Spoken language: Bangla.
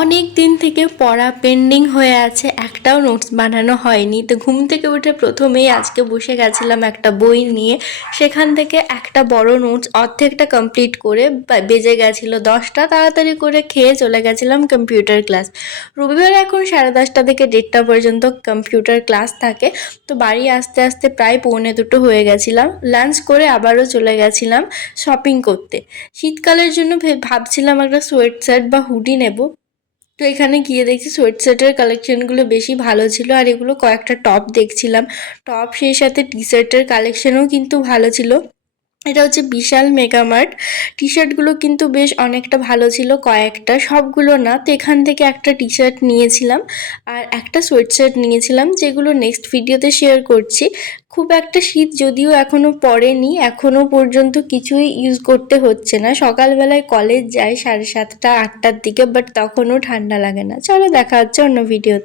অনেক দিন থেকে পড়া পেন্ডিং হয়ে আছে, একটাও নোটস বানানো হয়নি। তো ঘুম থেকে উঠে প্রথমেই আজকে বসে গেছিলাম একটা বই নিয়ে, সেখান থেকে একটা বড় নোটস অর্ধেকটা কমপ্লিট করে বেজে গেছিলো 10টা। তাড়াতাড়ি করে খেয়ে চলে গেছিলাম কম্পিউটার ক্লাস। রবিবার এখন 10:30 থেকে 1:30 পর্যন্ত কম্পিউটার ক্লাস থাকে। তো বাড়ি আসতে আসতে প্রায় 1:45 হয়ে গেছিলাম। লাঞ্চ করে আবারও চলে গেছিলাম শপিং করতে। শীতকালের জন্য ভাবছিলাম একটা সোয়েট শার্ট বা হুডি নেব। তো এখানে গিয়ে দেখছি সোয়েট শার্টের কালেকশনগুলো বেশি ভালো ছিল, আর এগুলো কয়েকটা টপ দেখছিলাম। টপ সেই সাথে টি শার্টের কালেকশনও কিন্তু ভালো ছিল। এটা হচ্ছে বিশাল মেগামার্ট। টি শার্টগুলো কিন্তু বেশ অনেকটা ভালো ছিল, কয়েকটা, সবগুলো না। তো এখান থেকে একটা টি শার্ট নিয়েছিলাম আর একটা সোয়েট শার্ট নিয়েছিলাম, যেগুলো নেক্সট ভিডিওতে শেয়ার করছি। খুব একটা শীত যদিও এখনও পড়েনি, এখনও পর্যন্ত কিছুই ইউজ করতে হচ্ছে না। সকালবেলায় কলেজ যাই 7:30 8টার দিকে, বাট তখনও ঠান্ডা লাগে না। চলো দেখা হচ্ছে অন্য ভিডিওতে।